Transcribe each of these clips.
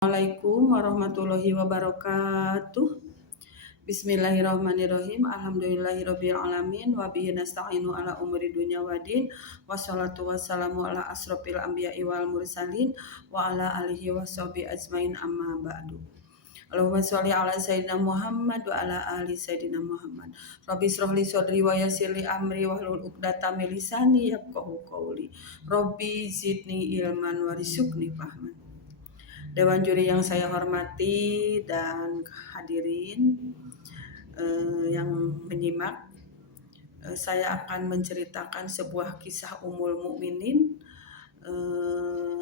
Assalamualaikum warahmatullahi wabarakatuh. Bismillahirrahmanirrahim. Alhamdulillahirabbil alamin wa bihi nasta'inu ala umuri dunya waddin. Wassalatu wassalamu ala asrofil anbiya'i wal mursalin wa ala alihi washabihi ajmain amma ba'du. Allahumma sholli ala sayyidina Muhammad wa ala ali sayyidina Muhammad. Rabbi shrahli sadri wa yassirli amri wahlul 'uqdatam min lisani yafqahu qawli. Rabbi zidni ilman warzuqni fahman. Dewan juri yang saya hormati dan hadirin yang menyimak, saya akan menceritakan sebuah kisah Ummul Mukminin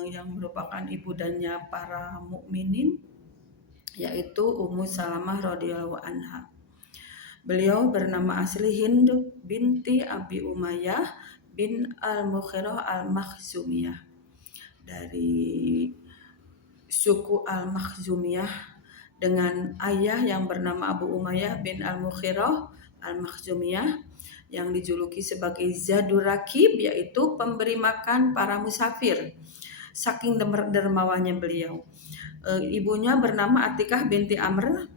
yang merupakan ibundanya para mukminin, yaitu Ummu Salamah radhiyallahu anha. Beliau bernama asli Hind binti Abi Umayyah bin Al-Mughirah Al-Makhzumiyah, dari suku Al-Makhzumiyah, dengan ayah yang bernama Abu Umayyah bin Al-Mughirah Al-Makhzumiyah yang dijuluki sebagai Zadur Rakib, yaitu pemberi makan para musafir. Saking dermawannya beliau. Ibunya bernama Atikah binti Amr.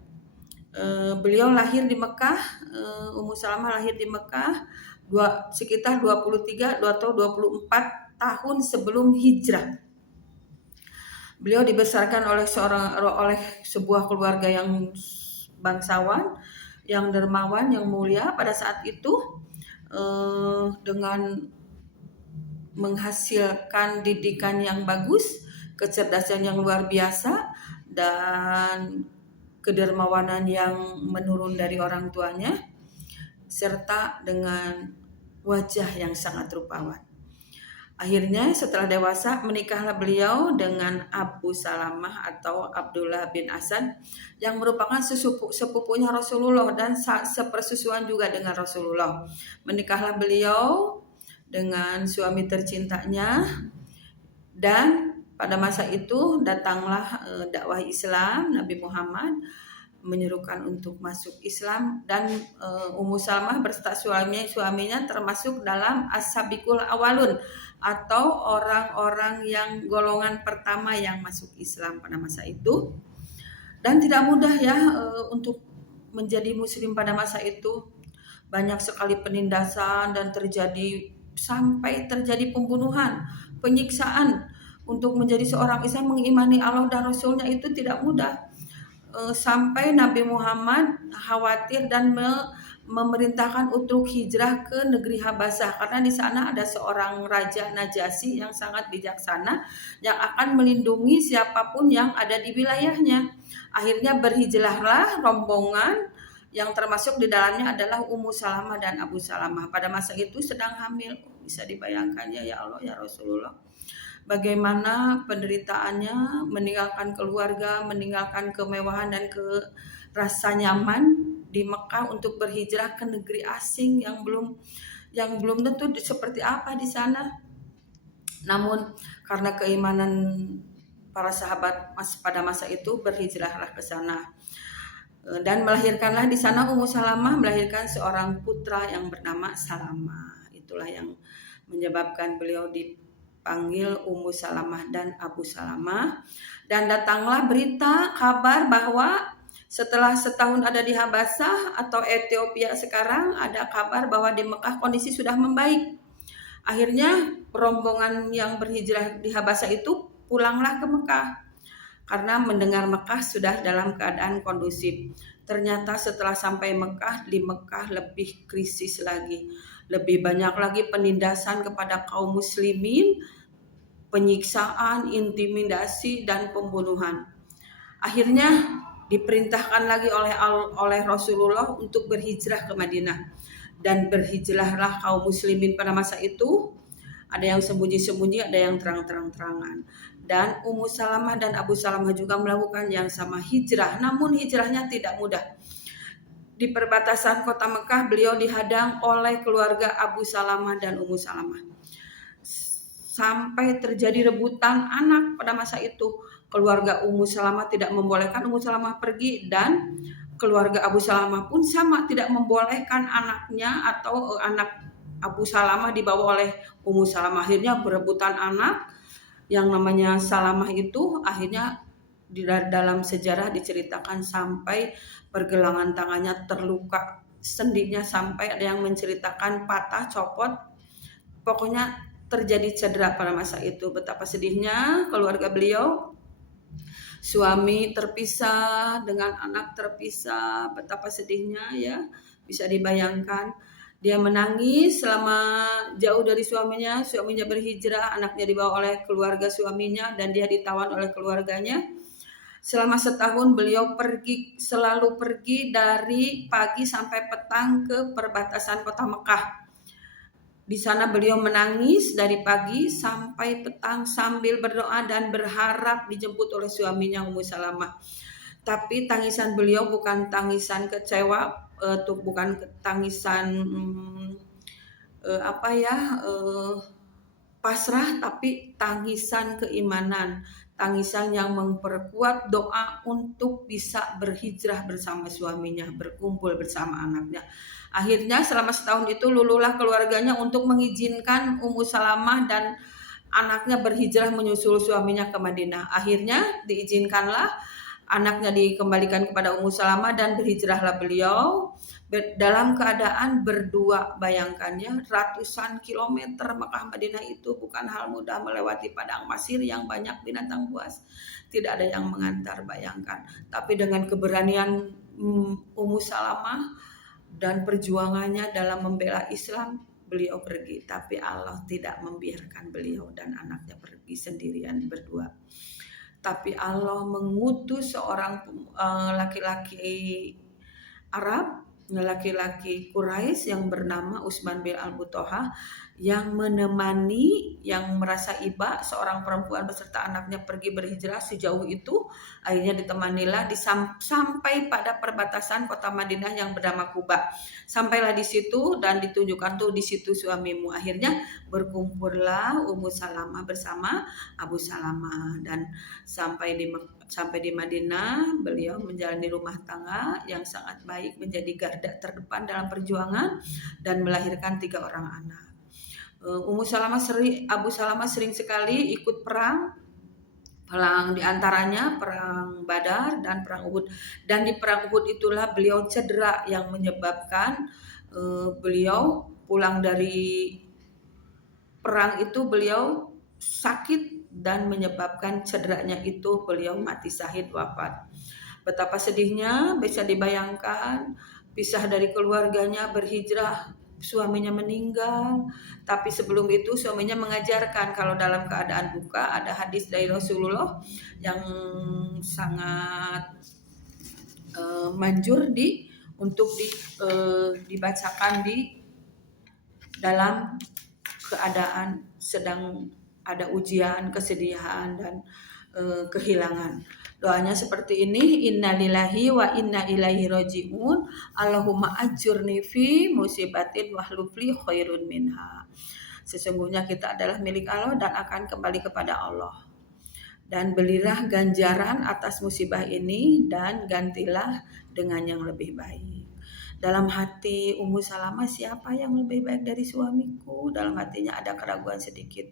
Beliau lahir di Mekah. Ummu Salamah lahir di Mekah sekitar 23 atau 24 tahun sebelum hijrah. Beliau dibesarkan oleh sebuah keluarga yang bangsawan, yang dermawan, yang mulia pada saat itu, dengan menghasilkan didikan yang bagus, kecerdasan yang luar biasa, dan kedermawanan yang menurun dari orang tuanya, serta dengan wajah yang sangat rupawan. Akhirnya setelah dewasa menikahlah beliau dengan Abu Salamah atau Abdullah bin Asad, yang merupakan sepupunya Rasulullah dan sepersusuan juga dengan Rasulullah. Menikahlah beliau dengan suami tercintanya, dan pada masa itu datanglah dakwah Islam. Nabi Muhammad menyerukan untuk masuk Islam, dan Ummu Salamah berserta suaminya termasuk dalam as-sabiqul awalun, atau orang-orang yang golongan pertama yang masuk Islam pada masa itu. Dan tidak mudah ya untuk menjadi muslim pada masa itu. Banyak sekali penindasan dan sampai terjadi pembunuhan, penyiksaan. Untuk menjadi seorang Islam, mengimani Allah dan Rasulnya itu tidak mudah. Sampai Nabi Muhammad khawatir dan memerintahkan untuk hijrah ke negeri Habasyah, karena di sana ada seorang raja Najasyi yang sangat bijaksana yang akan melindungi siapapun yang ada di wilayahnya. Akhirnya berhijrahlah rombongan yang termasuk di dalamnya adalah Ummu Salamah dan Abu Salamah. Pada masa itu sedang hamil. Bisa dibayangkan ya Allah ya Rasulullah, bagaimana penderitaannya, meninggalkan keluarga, meninggalkan kemewahan dan rasa nyaman di Mekah untuk berhijrah ke negeri asing yang belum tentu seperti apa di sana. Namun karena keimanan para sahabat pada masa itu, berhijrahlah ke sana. Dan melahirkanlah di sana Ummu Salamah melahirkan seorang putra yang bernama Salamah. Itulah yang menyebabkan beliau dipanggil Ummu Salamah dan Abu Salamah. Dan datanglah kabar bahwa setelah setahun ada di Habasyah atau Ethiopia sekarang, ada kabar bahwa di Mekah kondisi sudah membaik. Akhirnya rombongan yang berhijrah di Habasyah itu pulanglah ke Mekah karena mendengar Mekah sudah dalam keadaan kondusif. Ternyata setelah sampai di Mekah lebih krisis lagi. Lebih banyak lagi penindasan kepada kaum muslimin, penyiksaan, intimidasi, dan pembunuhan. Akhirnya diperintahkan lagi oleh Rasulullah untuk berhijrah ke Madinah. Dan berhijrahlah kaum muslimin pada masa itu. Ada yang sembunyi-sembunyi, ada yang terang-terangan. Dan Ummu Salamah dan Abu Salamah juga melakukan yang sama, hijrah. Namun hijrahnya tidak mudah. Di perbatasan kota Mekah beliau dihadang oleh keluarga Abu Salamah dan Ummu Salamah. Sampai terjadi rebutan anak pada masa itu. Keluarga Ummu Salamah tidak membolehkan Ummu Salamah pergi, dan keluarga Abu Salamah pun sama, tidak membolehkan anaknya atau anak Abu Salamah dibawa oleh Ummu Salamah. Akhirnya berebutan anak yang namanya Salamah itu akhirnya di dalam sejarah diceritakan sampai pergelangan tangannya terluka, sendinya sampai ada yang menceritakan patah, copot, pokoknya terjadi cedera pada masa itu. Betapa sedihnya keluarga beliau, suami terpisah dengan anak terpisah, betapa sedihnya ya, bisa dibayangkan. Dia menangis selama jauh dari suaminya berhijrah, anaknya dibawa oleh keluarga suaminya dan dia ditawan oleh keluarganya. Selama setahun beliau selalu pergi dari pagi sampai petang ke perbatasan kota Mekah. Di sana beliau menangis dari pagi sampai petang sambil berdoa dan berharap dijemput oleh suaminya Ummu Salamah. Tapi tangisan beliau bukan tangisan kecewa, bukan tangisan pasrah, tapi tangisan keimanan, tangisan yang memperkuat doa untuk bisa berhijrah bersama suaminya, berkumpul bersama anaknya. Akhirnya selama setahun itu luluhlah keluarganya untuk mengizinkan Ummu Salamah dan anaknya berhijrah menyusul suaminya ke Madinah. Akhirnya diizinkanlah, anaknya dikembalikan kepada Ummu Salamah dan berhijrahlah beliau dalam keadaan berdua. Bayangkannya, ratusan kilometer Mekah Madinah itu bukan hal mudah, melewati padang pasir yang banyak binatang buas, tidak ada yang mengantar, bayangkan. Tapi dengan keberanian Ummu Salamah dan perjuangannya dalam membela Islam, beliau pergi. Tapi Allah tidak membiarkan beliau dan anaknya pergi sendirian berdua. Tapi Allah mengutus seorang laki-laki Arab, laki-laki Quraisy yang bernama Utsman bin Al-Butoha, yang menemani, yang merasa iba seorang perempuan beserta anaknya pergi berhijrah sejauh itu. Akhirnya ditemanilah sampai pada perbatasan kota Madinah yang bernama Quba. Sampailah di situ dan ditunjukkan tuh di situ suamimu. Akhirnya berkumpullah Ummu Salamah bersama Abu Salamah dan sampai di Madinah beliau menjalani rumah tangga yang sangat baik, menjadi garda terdepan dalam perjuangan dan melahirkan 3 orang anak. Abu Salamah sering sekali ikut perang diantaranya perang Badar dan perang Uhud. Dan di perang Uhud itulah beliau cedera yang menyebabkan beliau pulang dari perang itu beliau sakit dan menyebabkan cederanya itu beliau mati syahid, wafat. Betapa sedihnya bisa dibayangkan, pisah dari keluarganya, berhijrah, suaminya meninggal. Tapi sebelum itu suaminya mengajarkan kalau dalam keadaan duka, ada hadis dari Rasulullah yang sangat manjur untuk dibacakan di dalam keadaan sedang ada ujian, kesedihan dan kehilangan. Doanya seperti ini, innalillahi wa inna ilaihi raji'un, Allahumma ajurni fi musibatin wahlufli khairun minha. Sesungguhnya kita adalah milik Allah dan akan kembali kepada Allah. Dan berilah ganjaran atas musibah ini dan gantilah dengan yang lebih baik. Dalam hati Ummu Salamah, siapa yang lebih baik dari suamiku? Dalam hatinya ada keraguan sedikit.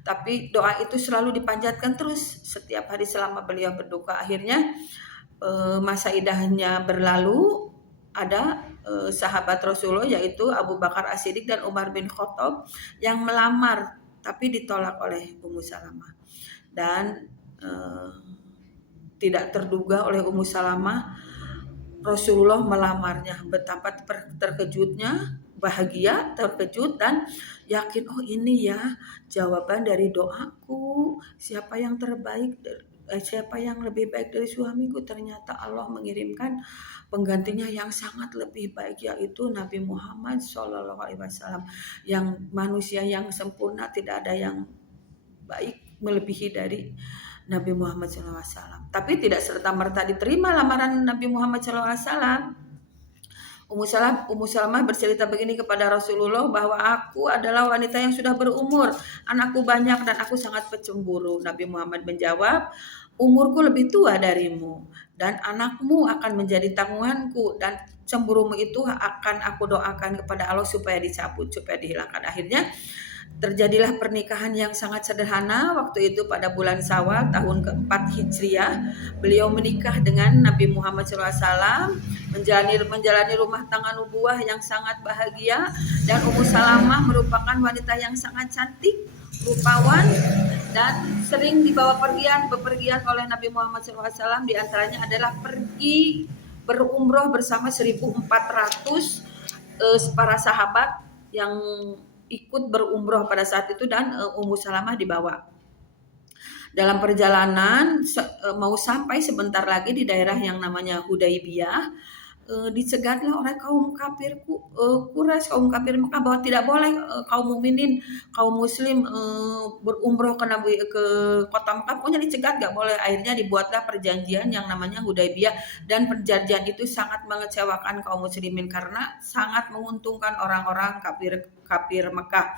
Tapi doa itu selalu dipanjatkan terus setiap hari selama beliau berduka. Akhirnya masa idahnya berlalu, ada sahabat Rasulullah yaitu Abu Bakar As-Siddiq dan Umar bin Khattab yang melamar, tapi ditolak oleh Ummu Salamah. Dan tidak terduga oleh Ummu Salamah, Rasulullah melamarnya. Betapa terkejutnya, bahagia, terkejut dan yakin, oh ini ya jawaban dari doaku, siapa yang terbaik, siapa yang lebih baik dari suamiku. Ternyata Allah mengirimkan penggantinya yang sangat lebih baik, yaitu Nabi Muhammad SAW, yang manusia yang sempurna, tidak ada yang baik melebihi dari Nabi Muhammad SAW. Tapi tidak serta-merta diterima lamaran Nabi Muhammad SAW. Ummu Salamah bercerita begini kepada Rasulullah, bahwa aku adalah wanita yang sudah berumur, anakku banyak dan aku sangat pencemburu. Nabi Muhammad menjawab, umurku lebih tua darimu dan anakmu akan menjadi tanggunganku, dan cemburumu itu akan aku doakan kepada Allah supaya dicabut, supaya dihilangkan. Akhirnya Terjadilah pernikahan yang sangat sederhana waktu itu pada bulan Syawal tahun keempat Hijriah. Beliau menikah dengan Nabi Muhammad SAW, menjalani rumah tangga nubuah yang sangat bahagia, dan Ummu Salamah merupakan wanita yang sangat cantik, rupawan, dan sering dibawa bepergian oleh Nabi Muhammad SAW. Di antaranya adalah pergi berumroh bersama 1.400 para sahabat yang ikut berumroh pada saat itu, dan Ummu Salamah dibawa. Dalam perjalanan mau sampai sebentar lagi di daerah yang namanya Hudaybiyah, dicegatlah oleh kaum kafir Quraisy, kaum kafir Mekah, bahwa tidak boleh kaum mukminin, kaum muslim berumroh ke kota Mekah. Pokoknya dicegat, gak boleh. Akhirnya dibuatlah perjanjian yang namanya Hudaybiyah, dan perjanjian itu sangat mengecewakan kaum muslimin karena sangat menguntungkan orang-orang kafir Mekah.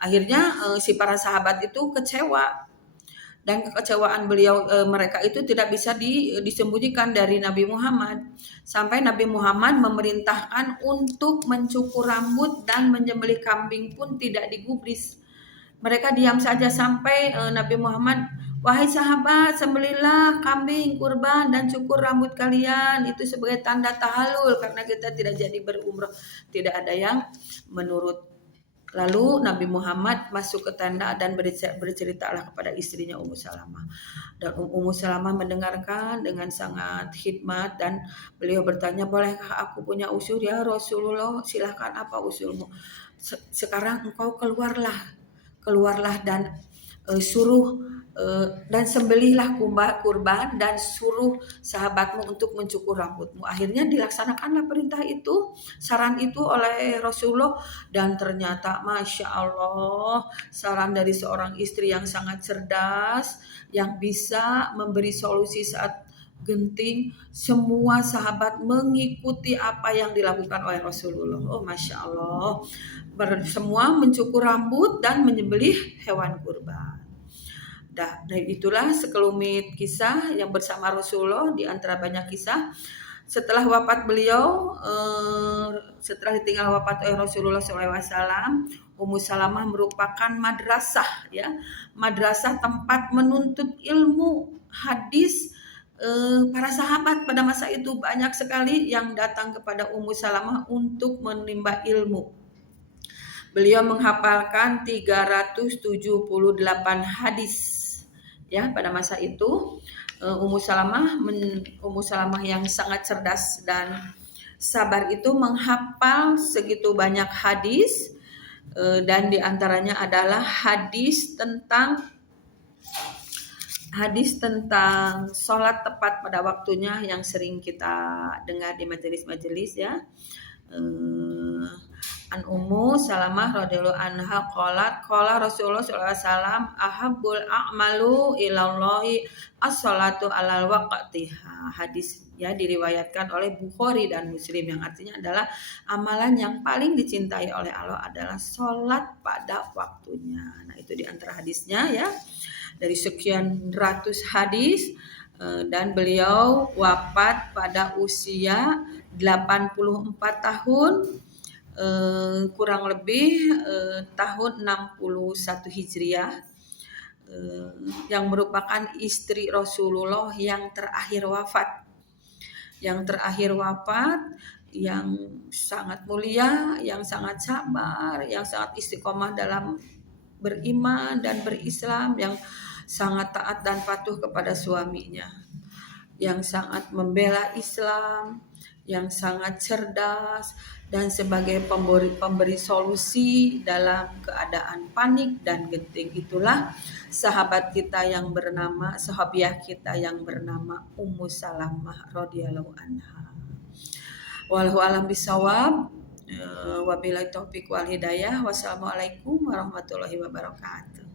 Akhirnya si para sahabat itu kecewa, dan kekecewaan mereka itu tidak bisa disembunyikan dari Nabi Muhammad, sampai Nabi Muhammad memerintahkan untuk mencukur rambut dan menyembelih kambing pun tidak digubris. Mereka diam saja sampai Nabi Muhammad, wahai sahabat, sembelihlah kambing kurban dan cukur rambut kalian, itu sebagai tanda tahalul karena kita tidak jadi berumrah. Tidak ada yang menurut. Lalu Nabi Muhammad masuk ke tenda dan berceritalah kepada istrinya Ummu Salamah. Dan Ummu Salamah mendengarkan dengan sangat hikmat, dan beliau bertanya, bolehkah aku punya usul ya Rasulullah? Silahkan, apa usulmu? Sekarang engkau keluarlah dan suruh dan sembelihlah kurban dan suruh sahabatmu untuk mencukur rambutmu. Akhirnya dilaksanakanlah perintah itu, saran itu oleh Rasulullah, dan ternyata Masya Allah, saran dari seorang istri yang sangat cerdas, yang bisa memberi solusi saat genting. Semua sahabat mengikuti apa yang dilakukan oleh Rasulullah. Oh Masya Allah, semua mencukur rambut dan menyembelih hewan kurban. Dan itulah sekelumit kisah yang bersama Rasulullah di antara banyak kisah. Setelah wafat beliau, setelah ditinggal wafat oleh Rasulullah SAW, Ummu Salamah merupakan madrasah, ya, madrasah tempat menuntut ilmu hadis. Para sahabat pada masa itu banyak sekali yang datang kepada Ummu Salamah untuk menimba ilmu. Beliau menghafalkan 378 hadis. Ya, pada masa itu Ummu Salamah yang sangat cerdas dan sabar itu menghafal segitu banyak hadis, dan diantaranya adalah hadis tentang sholat tepat pada waktunya yang sering kita dengar di majelis-majelis, ya. An Ummu Salamah radhiyallahu anha qalat qala Rasulullah sallallahu alaihi wasallam ahabbul a'malu ilallahi as-salatu alal waqtiha. Hadis ya diriwayatkan oleh Bukhari dan Muslim, yang artinya adalah amalan yang paling dicintai oleh Allah adalah salat pada waktunya. Nah, itu di antara hadisnya, ya. Dari sekian ratus hadis, dan beliau wafat pada usia 84 tahun, kurang lebih tahun 61 Hijriah, yang merupakan istri Rasulullah yang terakhir wafat, yang sangat mulia, yang sangat sabar, yang sangat istiqomah dalam beriman dan berislam, yang sangat taat dan patuh kepada suaminya, yang sangat membela Islam, yang sangat cerdas, dan sebagai pemberi solusi dalam keadaan panik dan genting. Itulah sahabiah kita yang bernama Ummu Salamah radhiyallahu anha. Wallahu a'lam bishawab. Wabillahi taufiq wal hidayah. Wassalamualaikum warahmatullahi wabarakatuh.